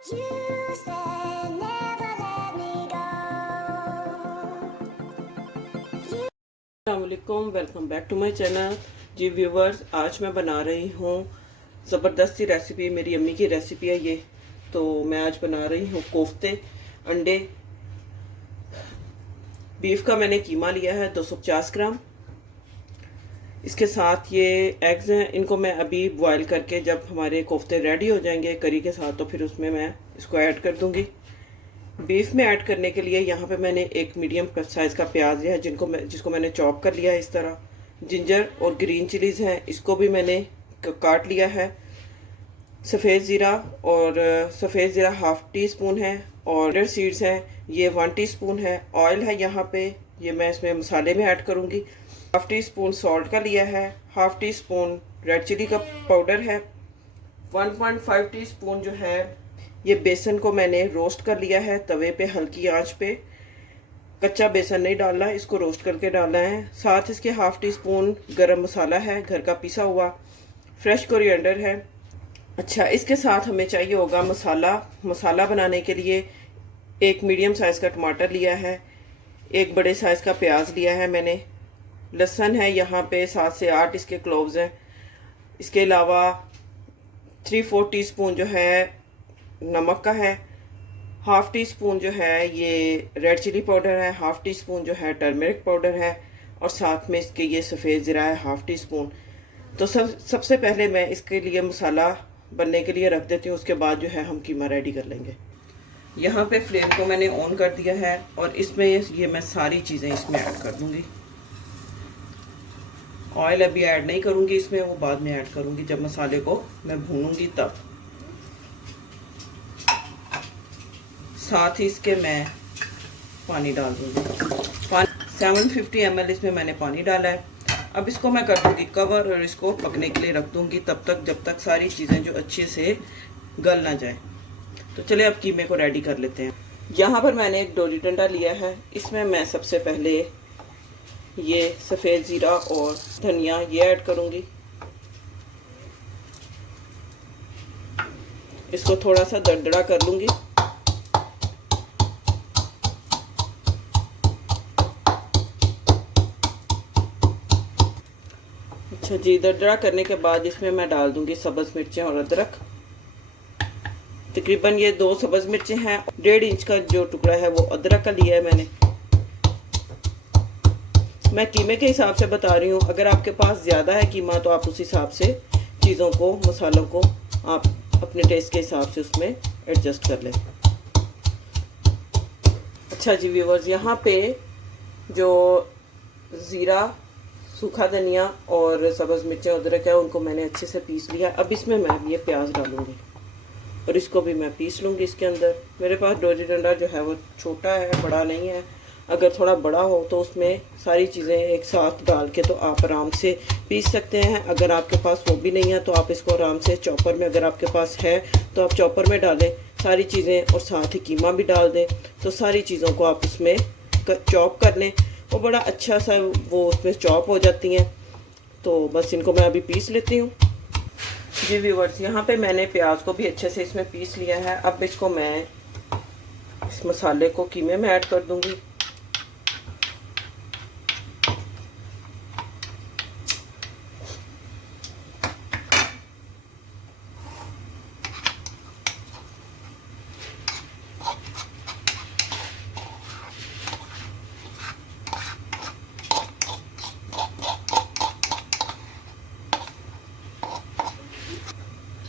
You said never let me go. अस्सलामुअलैकुम, welcome back to my channel. जी viewers, आज मैं बना रही हूँ ज़बरदस्ती रेसिपी। मेरी अम्मी की रेसिपी है ये। तो मैं आज बना रही हूँ कोफ्ते अंडे। बीफ का मैंने कीमा लिया है 250 ग्राम। इसके साथ ये एग्स हैं, इनको मैं अभी बॉयल करके जब हमारे कोफ्ते रेडी हो जाएंगे करी के साथ तो फिर उसमें मैं इसको ऐड कर दूंगी। बीफ में ऐड करने के लिए यहाँ पे मैंने एक मीडियम साइज़ का प्याज लिया है जिसको मैंने चॉप कर लिया है इस तरह। जिंजर और ग्रीन चिलीज़ हैं, इसको भी मैंने काट लिया है। सफ़ेद ज़ीरा सफ़ेद ज़ीरा हाफ़ टी स्पून है और रेड सीड्स हैं, ये 1 टीस्पून है। ऑयल है यहाँ पे, ये मैं इसमें मसाले में ऐड करूँगी। हाफ़ टी स्पून सॉल्ट का लिया है। Half teaspoon red chilli का पाउडर है। 1.5 टीस्पून जो है ये बेसन को मैंने रोस्ट कर लिया है तवे पे हल्की आंच पे। कच्चा बेसन नहीं डालना, इसको रोस्ट करके डालना है। साथ इसके हाफ़ टी स्पून गरम मसाला है, घर का पिसा हुआ। फ्रेश कोरिएंडर है। अच्छा, इसके साथ हमें चाहिए होगा मसाला बनाने के लिए एक मीडियम साइज़ का टमाटर लिया है, एक बड़े साइज़ का प्याज लिया है मैंने। लहसुन है यहाँ पे 7 से 8 इसके क्लोव्स हैं। इसके अलावा 3-4 टीस्पून जो है नमक का है। हाफ़ टी स्पून जो है ये रेड चिली पाउडर है। हाफ़ टी स्पून जो है टर्मरिक पाउडर है और साथ में इसके ये सफ़ेद ज़ीरा है हाफ़ टी स्पून। तो सबसे पहले मैं इसके लिए मसाला बनने के लिए रख देती हूँ, उसके बाद जो है हम कीमा रेडी कर लेंगे। यहाँ पे फ्लेम को मैंने ऑन कर दिया है और इसमें ये मैं सारी चीज़ें इसमें ऐड कर दूँगी। ऑयल अभी ऐड नहीं करूँगी इसमें, वो बाद में ऐड करूँगी जब मसाले को मैं भूनूँगी तब। साथ ही इसके मैं पानी डाल दूँगी। 750 ml इसमें मैंने पानी डाला है। अब इसको मैं कर दूँगी कवर और इसको पकने के लिए रख दूँगी तब तक जब तक सारी चीज़ें जो अच्छे से गल ना जाए। तो चलिए अब कीमे को रेडी कर लेते हैं। यहाँ पर मैंने एक डोरी डंडा लिया है, इसमें मैं सबसे पहले ये सफ़ेद ज़ीरा और धनिया ये ऐड करूँगी। इसको थोड़ा सा दरदरा कर लूँगी। अच्छा जी, दरदरा करने के बाद इसमें मैं डाल दूंगी सब्ज़ मिर्चें और अदरक। तकरीबन ये 2 सब्ज़ मिर्चें हैं। 1.5 इंच का जो टुकड़ा है वो अदरक का लिया है मैंने। मैं कीमे के हिसाब से बता रही हूँ, अगर आपके पास ज़्यादा है कीमा तो आप उस हिसाब से चीज़ों को, मसालों को आप अपने टेस्ट के हिसाब से उसमें एडजस्ट कर लें। अच्छा जी व्यूवर्स, यहाँ पे जो ज़ीरा, सूखा धनिया और सब्ज़ मिर्चें अदरक है उनको मैंने अच्छे से पीस लिया। अब इसमें मैं ये प्याज डालूंगी और इसको भी मैं पीस लूँगी इसके अंदर। मेरे पास डोरी डंडा जो है वो छोटा है, बड़ा नहीं है। अगर थोड़ा बड़ा हो तो उसमें सारी चीज़ें एक साथ डाल के तो आप आराम से पीस सकते हैं। अगर आपके पास वो भी नहीं है तो आप इसको आराम से चॉपर में, अगर आपके पास है तो आप चॉपर में डालें सारी चीज़ें और साथ ही कीमा भी डाल दें तो सारी चीज़ों को आप उसमें चॉप कर लें। वो बड़ा अच्छा सा वो उसमें चॉप हो जाती हैं। तो बस इनको मैं अभी पीस लेती हूँ। जी व्यूवर्स, यहाँ पे मैंने प्याज को भी अच्छे से इसमें पीस लिया है। अब इसको मैं इस मसाले को कीमे में ऐड कर दूँगी।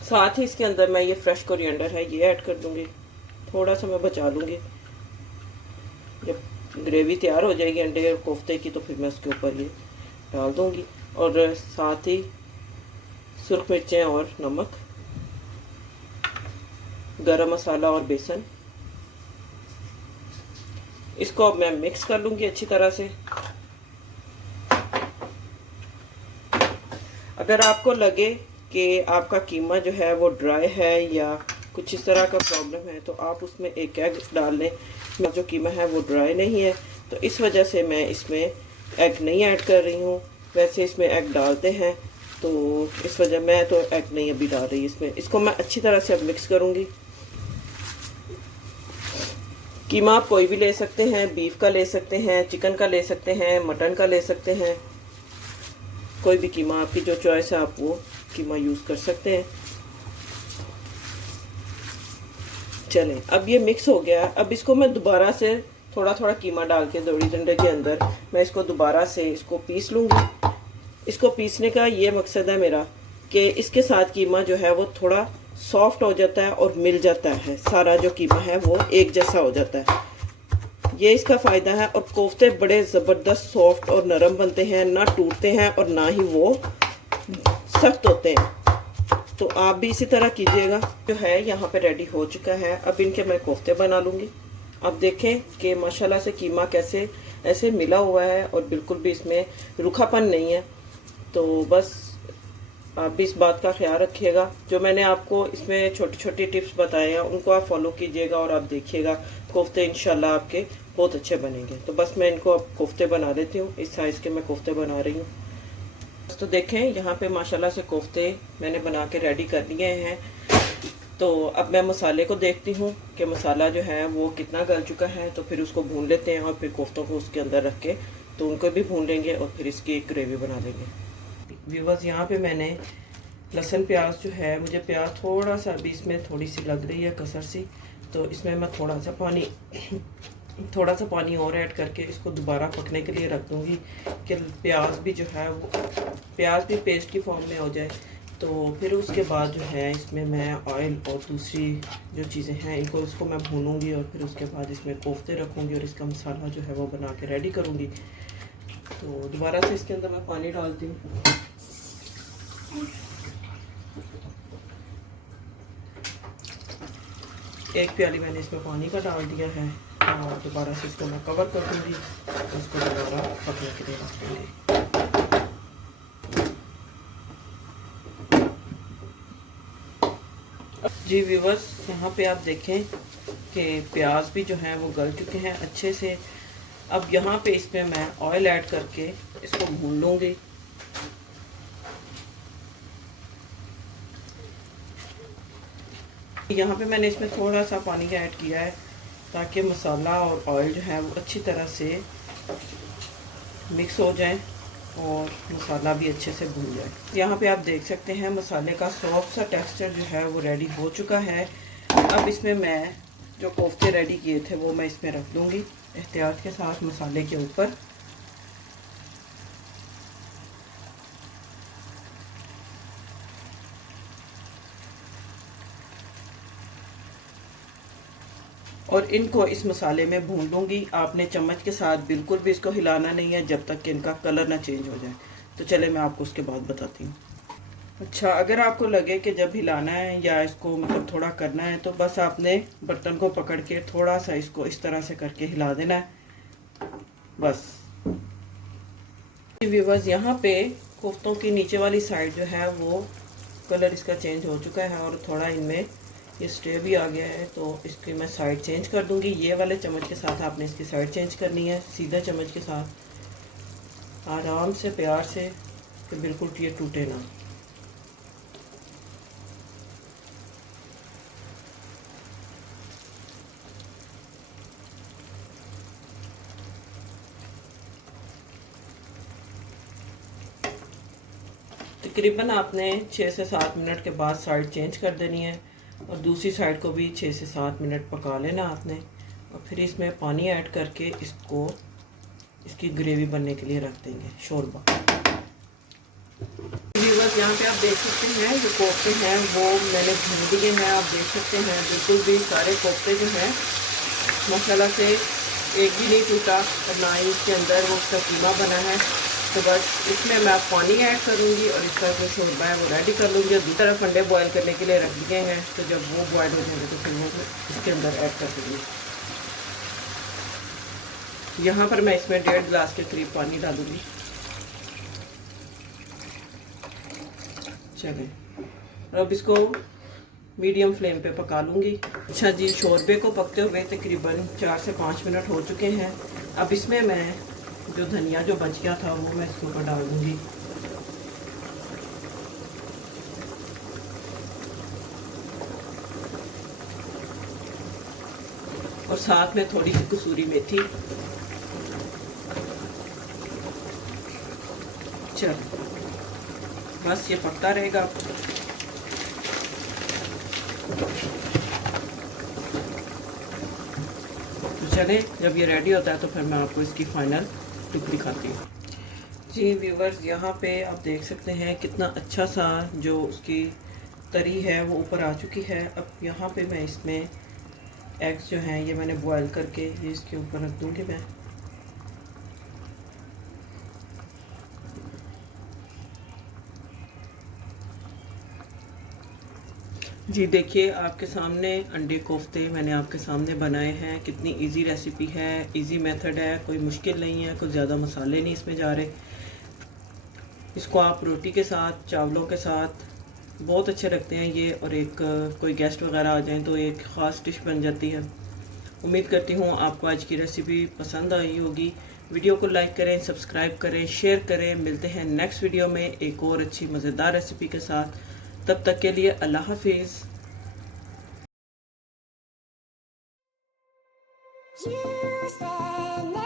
साथ ही इसके अंदर मैं ये फ्रेश कोरिएंडर है ये ऐड कर दूंगी। थोड़ा सा मैं बचा लूँगी, जब ग्रेवी तैयार हो जाएगी अंडे और कोफ्ते की तो फिर मैं उसके ऊपर ये डाल दूंगी। और साथ ही सुर्ख मिर्चें और नमक, गरम मसाला और बेसन, इसको अब मैं मिक्स कर लूँगी अच्छी तरह से। अगर आपको लगे कि आपका कीमा जो है वो ड्राई है या कुछ इस तरह का प्रॉब्लम है तो आप उसमें एक एग डाल लें। मेरा जो कीमा है वो ड्राई नहीं है तो इस वजह से मैं इसमें एग नहीं ऐड कर रही हूँ। वैसे इसमें एग डालते हैं तो इस वजह मैं तो एग नहीं अभी डाल रही इसमें। इसको मैं अच्छी तरह से अब मिक्स करूँगी। कीमा आप कोई भी ले सकते हैं, बीफ का ले सकते हैं, चिकन का ले सकते हैं, मटन का ले सकते हैं, कोई भी कीमा आपकी जो चॉइस है आप वो कीमा यूज़ कर सकते हैं। चलें, अब ये मिक्स हो गया। अब इसको मैं दोबारा से थोड़ा थोड़ा कीमा डाल के दौड़ी डंडे के अंदर मैं इसको दोबारा से इसको पीस लूँगी। इसको पीसने का ये मकसद है मेरा कि इसके साथ कीमा जो है वो थोड़ा सॉफ्ट हो जाता है और मिल जाता है, सारा जो कीमा है वो एक जैसा हो जाता है, ये इसका फ़ायदा है। और कोफ्ते बड़े ज़बरदस्त सॉफ्ट और नरम बनते हैं, ना टूटते हैं और ना ही वो सख्त होते हैं। तो आप भी इसी तरह कीजिएगा। जो है यहाँ पे रेडी हो चुका है। अब इनके मैं कोफ्ते बना लूँगी। अब देखें कि माशाल्लाह से कीमा कैसे ऐसे मिला हुआ है और बिल्कुल भी इसमें रूखापन नहीं है। तो बस आप भी इस बात का ख्याल रखिएगा। जो मैंने आपको इसमें छोटी छोटी टिप्स बताए हैं उनको आप फॉलो कीजिएगा और आप देखिएगा कोफ्ते इंशाल्लाह आपके बहुत अच्छे बनेंगे। तो बस मैं इनको अब कोफ्ते बना लेती हूँ। इस साइज़ के मैं कोफ्ते बना रही हूँ। तो देखें यहाँ पे माशाल्लाह से कोफ्ते मैंने बना के रेडी कर लिए हैं। तो अब मैं मसाले को देखती हूँ कि मसाला जो है वो कितना गल चुका है। तो फिर उसको भून लेते हैं और फिर कोफ्तों को उसके अंदर रख के तो उनको भी भून लेंगे और फिर इसकी एक ग्रेवी बना देंगे। व्यूअर्स, यहाँ पे मैंने लहसुन प्याज जो है, मुझे प्याज थोड़ा सा अभी इसमें थोड़ी सी लग रही है कसर सी, तो इसमें मैं थोड़ा सा पानी और ऐड करके इसको दोबारा पकने के लिए रख दूँगी कि प्याज भी जो है वो प्याज भी पेस्ट की फॉर्म में हो जाए। तो फिर उसके बाद जो है इसमें मैं ऑयल और दूसरी जो चीज़ें हैं इनको इसको मैं भूनूंगी और फिर उसके बाद इसमें कोफ्ते रखूँगी और इसका मसाला जो है वो बना के रेडी करूँगी। तो दोबारा से इसके अंदर मैं पानी डालती हूँ। एक प्याली मैंने इसमें पानी का डाल दिया है और दोबारा से इसको मैं कवर कर दूँगी। इसको दोबारा पकने के लिए रख दूँगी। जी व्यूवर्स, यहाँ पे आप देखें कि प्याज भी जो है वो गल चुके हैं अच्छे से। अब यहाँ पे इसमें मैं ऑयल ऐड करके इसको भून लूँगी। यहाँ पे मैंने इसमें थोड़ा सा पानी ऐड किया है ताकि मसाला और ऑयल जो है वो अच्छी तरह से मिक्स हो जाए और मसाला भी अच्छे से भून जाए। यहाँ पे आप देख सकते हैं मसाले का सॉफ्ट सा टेक्सचर जो है वो रेडी हो चुका है। अब इसमें मैं जो कोफ्ते रेडी किए थे वो मैं इसमें रख दूँगी एहतियात के साथ मसाले के ऊपर। और इनको इस मसाले में भून लूँगी। आपने चम्मच के साथ बिल्कुल भी इसको हिलाना नहीं है जब तक कि इनका कलर ना चेंज हो जाए। तो चले मैं आपको उसके बाद बताती हूँ। अच्छा, अगर आपको लगे कि जब हिलाना है या इसको मतलब थोड़ा करना है तो बस आपने बर्तन को पकड़ के थोड़ा सा इसको इस तरह से करके हिला देना है बस। व्यूअर्स, यहाँ पे कोफ्तों की नीचे वाली साइड जो है वो कलर इसका चेंज हो चुका है और थोड़ा इनमें ये स्टे भी आ गया है। तो इसकी मैं साइड चेंज कर दूंगी। ये वाले चम्मच के साथ आपने इसकी साइड चेंज करनी है, सीधा चम्मच के साथ आराम से प्यार से कि बिल्कुल ये टूटे ना। तकरीबन आपने 6 से 7 मिनट के बाद साइड चेंज कर देनी है और दूसरी साइड को भी 6 से 7 मिनट पका लेना आपने। और फिर इसमें पानी ऐड करके इसको इसकी ग्रेवी बनने के लिए रख देंगे, शोरबा। व्यूअर्स, यहाँ पे आप देख सकते हैं जो कोफ्ते हैं वो मैंने भून दिए हैं। आप देख सकते हैं बिल्कुल भी सारे कोफ्ते जो हैं माशाल्लाह से एक भी नहीं टूटा और ना ही इसके अंदर वो उसका कीमा बना है। तो बस इसमें मैं पानी ऐड करूँगी और इसका जो शोरबा है वो रेडी कर लूँगी। दूसरी तरफ अंडे बॉयल करने के लिए रख दिए हैं, तो जब वो बॉयल हो जाएंगे तो फिर वो इसके अंदर ऐड कर दूँगी। यहाँ पर मैं इसमें 1.5 गिलास के करीब पानी डालूँगी। चलें, अब इसको मीडियम फ्लेम पे पका लूँगी। अच्छा जी, शोरबे को पकते हुए तकरीबन 4 से 5 मिनट हो चुके हैं। अब इसमें मैं जो धनिया जो बच गया था वो मैं इसके ऊपर डाल दूँगी। और साथ में थोड़ी सी कसूरी मेथी। चलो बस ये पकता रहेगा। तो चले, जब ये रेडी होता है तो फिर मैं आपको इसकी फाइनल लुक दिखाती हूँ। जी व्यूवर्स, यहाँ पे आप देख सकते हैं कितना अच्छा सा जो उसकी तरी है वो ऊपर आ चुकी है। अब यहाँ पे मैं इसमें एग्स जो हैं ये मैंने बॉयल करके ये इसके ऊपर रख दूँगी मैं। जी देखिए, आपके सामने अंडे कोफ्ते मैंने आपके सामने बनाए हैं। कितनी इजी रेसिपी है, इजी मेथड है, कोई मुश्किल नहीं है, कुछ ज़्यादा मसाले नहीं इसमें जा रहे। इसको आप रोटी के साथ, चावलों के साथ बहुत अच्छे लगते हैं ये। और एक कोई गेस्ट वगैरह आ जाए तो एक ख़ास डिश बन जाती है। उम्मीद करती हूँ आपको आज की रेसिपी पसंद आई होगी। वीडियो को लाइक करें, सब्सक्राइब करें, शेयर करें। मिलते हैं नेक्स्ट वीडियो में एक और अच्छी मज़ेदार रेसिपी के साथ। तब तक के लिए अल्लाह हाफिज़। You said